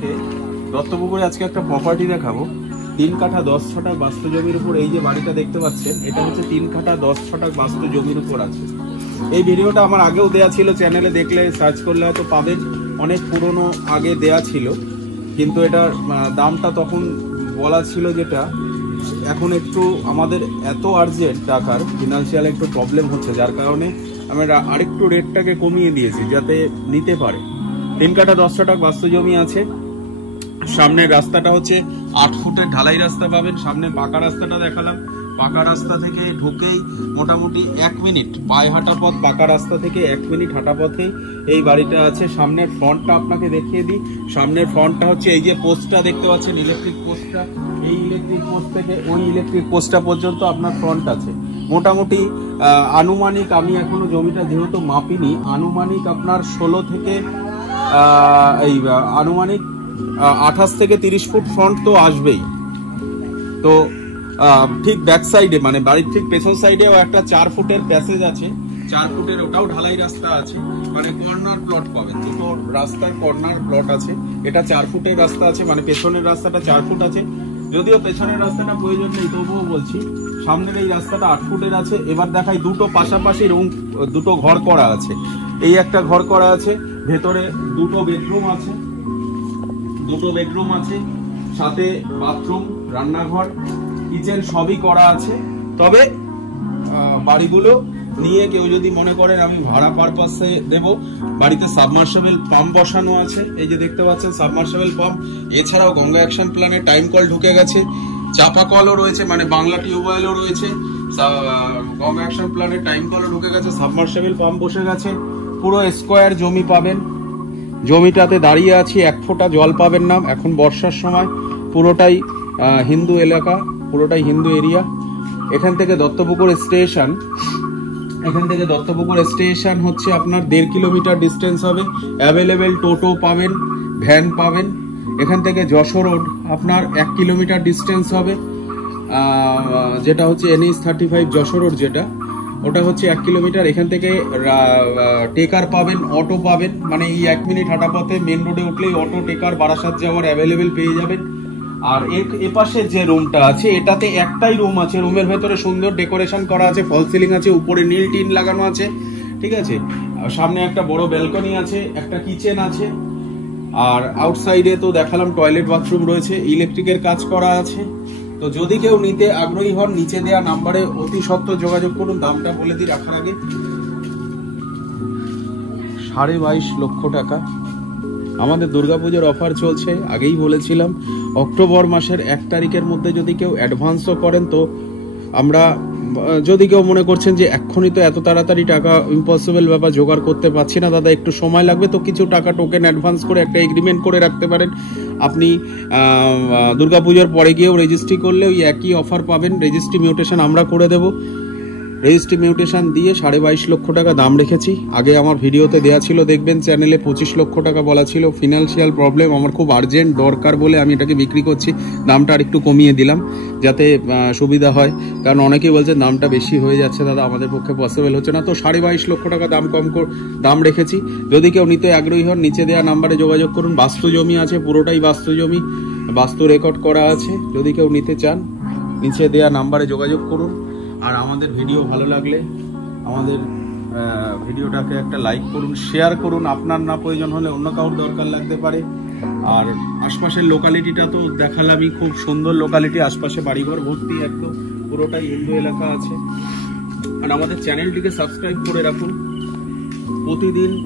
আপনাদেরকে দত্তপুকুরে আজকে একটা প্রপার্টি দেখাবো। 3 কাঠা 10 ছটাক বাস্তু জমির উপর এই যে বাড়িটা দেখতে পাচ্ছেন, এটা হচ্ছে 3 কাঠা 10 ছটাক বাস্তু জমির উপর আছে। এই ভিডিওটা আমার আগেও দেয়া ছিল, চ্যানেলে দেখলে সার্চ করলে হয়তো পাবেন। অনেক পুরনো আগে দেয়া ছিল, কিন্তু এটার দামটা তখন বলা ছিল যেটা। এখন একটু আমাদের এত আর্জেন্ট টাকার ফিনান্সিয়াল একটু প্রবলেম হচ্ছে, যার কারণে আমরা আরেকটু রেটটাকে কমিয়ে দিয়েছি যাতে নিতে পারে। 3 কাঠা 10 ছটাক বাস্তু জমি আছে। সামনের রাস্তাটা হচ্ছে 8 ফুটের ঢালাই রাস্তা পাবেন। সামনে পাকা রাস্তাটা দেখালাম, পাকা রাস্তা থেকে ঢুকেই মোটামুটি 1 মিনিট পায়ে হাঁটা পথ। পাকা রাস্তা থেকে 1 মিনিট হাঁটা পথেই এই বাড়িটা আছে। সামনের ফ্রন্টটা আপনাকে দেখিয়ে দিই। সামনের ফ্রন্টটা হচ্ছে এই যে পোস্টটা দেখতে পাচ্ছেন, ইলেকট্রিক পোস্টটা। এই ইলেকট্রিক পোস্ট থেকে ওই ইলেকট্রিক পোস্টটা পর্যন্ত আপনার ফ্রন্ট আছে। মোটামুটি আনুমানিক, আমি এখনো জমিটা যেহেতু মাপিনি, আনুমানিক আপনার 16 থেকে আনুমানিক 28 থেকে 30 ফুট ফ্রন্ট তো আসবেই। তো ঠিক ব্যাক সাইডে মানে বাড়ির ঠিক পেছন সাইডেও একটা 4 ফুটের প্যাসেজ আছে। 4 ফুটের ওটাও ঢালাই রাস্তা আছে, মানে কর্নার প্লট পাবেন। দুটো রাস্তার কর্নার প্লট আছে। এটা 4 ফুটের রাস্তা আছে, মানে পেছনের রাস্তাটা 4 ফুট আছে। যদিও পেছনের রাস্তাটা প্রয়োজন নেই, তবুও বলছি সামনের এই রাস্তাটা 8 ফুটের আছে। এবার দেখাই দুটো পাশাপাশি রুম, দুটো ঘর করা আছে। এই একটা ঘর করা আছে, ভেতরে দুটো বেডরুম আছে, সাথে বাথরুম, রান্নাঘর, কিচেন সবই করা আছে। তবে বাড়িগুলো নিয়ে কেউ যদি মনে করেন আমি ভাড়া পারপাসে দেব, বাড়িতে সাবমার্সিবল পাম্প বসানো আছে। এই যে দেখতে পাচ্ছেন সাবমার্সিবল পাম্প। এছাড়াও গঙ্গা অ্যাকশন প্ল্যানে টাইম কল ঢুকে গেছে, চাপা কলও রয়েছে, মানে বাংলা টিউবওয়েলও রয়েছে। গঙ্গা অ্যাকশন প্ল্যানে টাইম কলও ঢুকে গেছে, সাবমার্সিবল পাম্প বসে গেছে। পুরো স্কোয়ার জমি পাবেন। জমিটাতে দাঁড়িয়ে আছি, 1 ফোঁটা জল পাবেন না। এখন বর্ষার সময়, পুরোটাই হিন্দু এলাকা, পুরোটাই হিন্দু এরিয়া। এখান থেকে দত্তপুকুর স্টেশন হচ্ছে আপনার 1.5 কিলোমিটার ডিস্টেন্স হবে। অ্যাভেলেবেল টোটো পাবেন, ভ্যান পাবেন। এখান থেকে যশোর রোড আপনার 1 কিলোমিটার ডিস্টেন্স হবে, যেটা হচ্ছে NH 35 যশোর রোড, যেটা ওটা হচ্ছে 1 কিলোমিটার। এখান থেকে টেকার পাবেন, অটো পাবেন, মানে এই 1 মিনিট হাঁটা পথে মেন রোডে উঠলেই অটো, টেকার, বারাসাত যাওয়ার অ্যাভেলেবেল পেয়ে যাবেন। আর এপাশের যে রুমটা আছে, এটাতে একটাই রুম আছে। রুমের ভেতরে সুন্দর ডেকোরেশন করা আছে, ফল সিলিং আছে, উপরে নীল টিন লাগানো আছে, ঠিক আছে। সামনে একটা বড় ব্যালকনি আছে, একটা কিচেন আছে। আর আউটসাইডে তো দেখালাম টয়লেট, বাথরুম রয়েছে, ইলেকট্রিকের কাজ করা আছে। তো যদি কেউ নিতে আগ্রহী হন, নিচে দেওয়া নাম্বারে অতি সত্বর যোগাযোগ করুন। দামটা বলে দিই রাখার আগে, 22.5 লক্ষ টাকা। আমাদের দুর্গাপুজোর অফার চলছে, আগেই বলেছিলাম। অক্টোবর মাসের 1 তারিখের মধ্যে যদি কেউ অ্যাডভান্সও করেন, তো আমরা, যদি কেউ মনে করছেন যে এক্ষুনি তো এত তাড়াতাড়ি টাকা ইম্পসিবল ব্যাপার, জোগাড় করতে পারছি না দাদা, একটু সময় লাগবে, তো কিছু টাকা টোকেন অ্যাডভান্স করে একটা এগ্রিমেন্ট করে রাখতে পারেন। আপনি দুর্গাপুজোর পরে গিয়েও রেজিস্ট্রি করলে ওই একই অফার পাবেন। রেজিস্ট্রি মিউটেশন আমরা করে দেব। রেজিস্ট্রি মিউটেশন দিয়ে 22.5 লক্ষ টাকা দাম রেখেছি। আগে আমার ভিডিওতে দেয়া ছিল, দেখবেন চ্যানেলে 25 লক্ষ টাকা বলা ছিল। ফিনান্সিয়াল প্রবলেম, আমার খুব আর্জেন্ট দরকার বলে আমি এটাকে বিক্রি করছি। দামটা আর একটু কমিয়ে দিলাম যাতে সুবিধা হয়, কারণ অনেকেই বলছে দামটা বেশি হয়ে যাচ্ছে দাদা, আমাদের পক্ষে পসিবল হচ্ছে না। তো 22.5 লক্ষ টাকা দাম রেখেছি। যদি কেউ নিতে আগ্রহী হন, নিচে দেওয়া নাম্বারে যোগাযোগ করুন। বাস্তু জমি আছে, পুরোটাই বাস্তু জমি, বাস্তু রেকর্ড করা আছে। যদি কেউ নিতে চান, নিচে দেওয়া নাম্বারে যোগাযোগ করুন। আর আমাদের ভিডিও ভালো লাগলে আমাদের ভিডিওটাকে একটা লাইক করুন, শেয়ার করুন। আপনার না প্রয়োজন হলে অন্য কারোর দরকার লাগতে পারে। আর আশপাশের লোকালিটিটা তো দেখালামই, খুব সুন্দর লোকালিটি, আশপাশে বাড়িঘর ভর্তি, একদম পুরোটাই হিন্দু এলাকা আছে। আর আমাদের চ্যানেলটিকে সাবস্ক্রাইব করে রাখুন।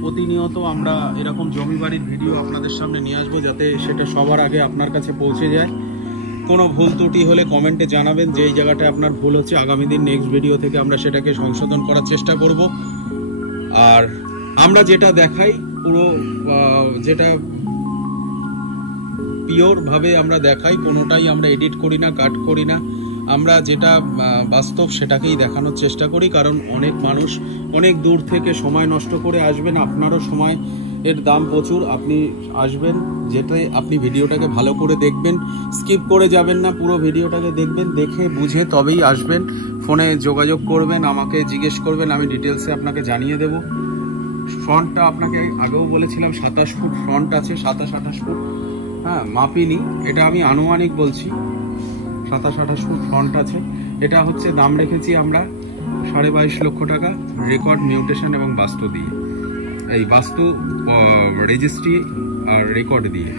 প্রতিনিয়ত আমরা এরকম জমি বাড়ির ভিডিও আপনাদের সামনে নিয়ে আসবো, যাতে সেটা সবার আগে আপনার কাছে পৌঁছে যায়। কোনো ভুল ত্রুটি হলে কমেন্টে জানাবেন যে এই জায়গাটা আপনার ভুল হচ্ছে। আগামী দিন নেক্সট ভিডিও থেকে আমরা সেটাকে সংশোধন করার চেষ্টা করব। আর আমরা যেটা দেখাই, পুরো যেটা পিওর ভাবে আমরা দেখাই, কোনোটাই আমরা এডিট করি না, কাট করি না। আমরা যেটা বাস্তব সেটাকেই দেখানোর চেষ্টা করি, কারণ অনেক মানুষ অনেক দূর থেকে সময় নষ্ট করে আসবেন। আপনারও সময় এর দাম প্রচুর। আপনি আসবেন, যেটা আপনি ভিডিওটাকে ভালো করে দেখবেন, স্কিপ করে যাবেন না, পুরো ভিডিওটাকে দেখবেন, দেখে বুঝে তবেই আসবেন। ফোনে যোগাযোগ করবেন, আমাকে জিজ্ঞেস করবেন, আমি ডিটেলসে আপনাকে জানিয়ে দেব। ফ্রন্টটা আপনাকে আগেও বলেছিলাম 27 ফুট ফ্রন্ট আছে, 27-28 ফুট। হ্যাঁ মাপিনি, এটা আমি আনুমানিক বলছি। 27-28 ফুট ফ্রন্ট আছে। এটা হচ্ছে দাম রেখেছি আমরা 22.5 লক্ষ টাকা, রেকর্ড, মিউটেশন এবং বাস্তু দিয়ে, এই বাস্তু রেজিস্ট্রি আর রেকর্ড দিয়ে।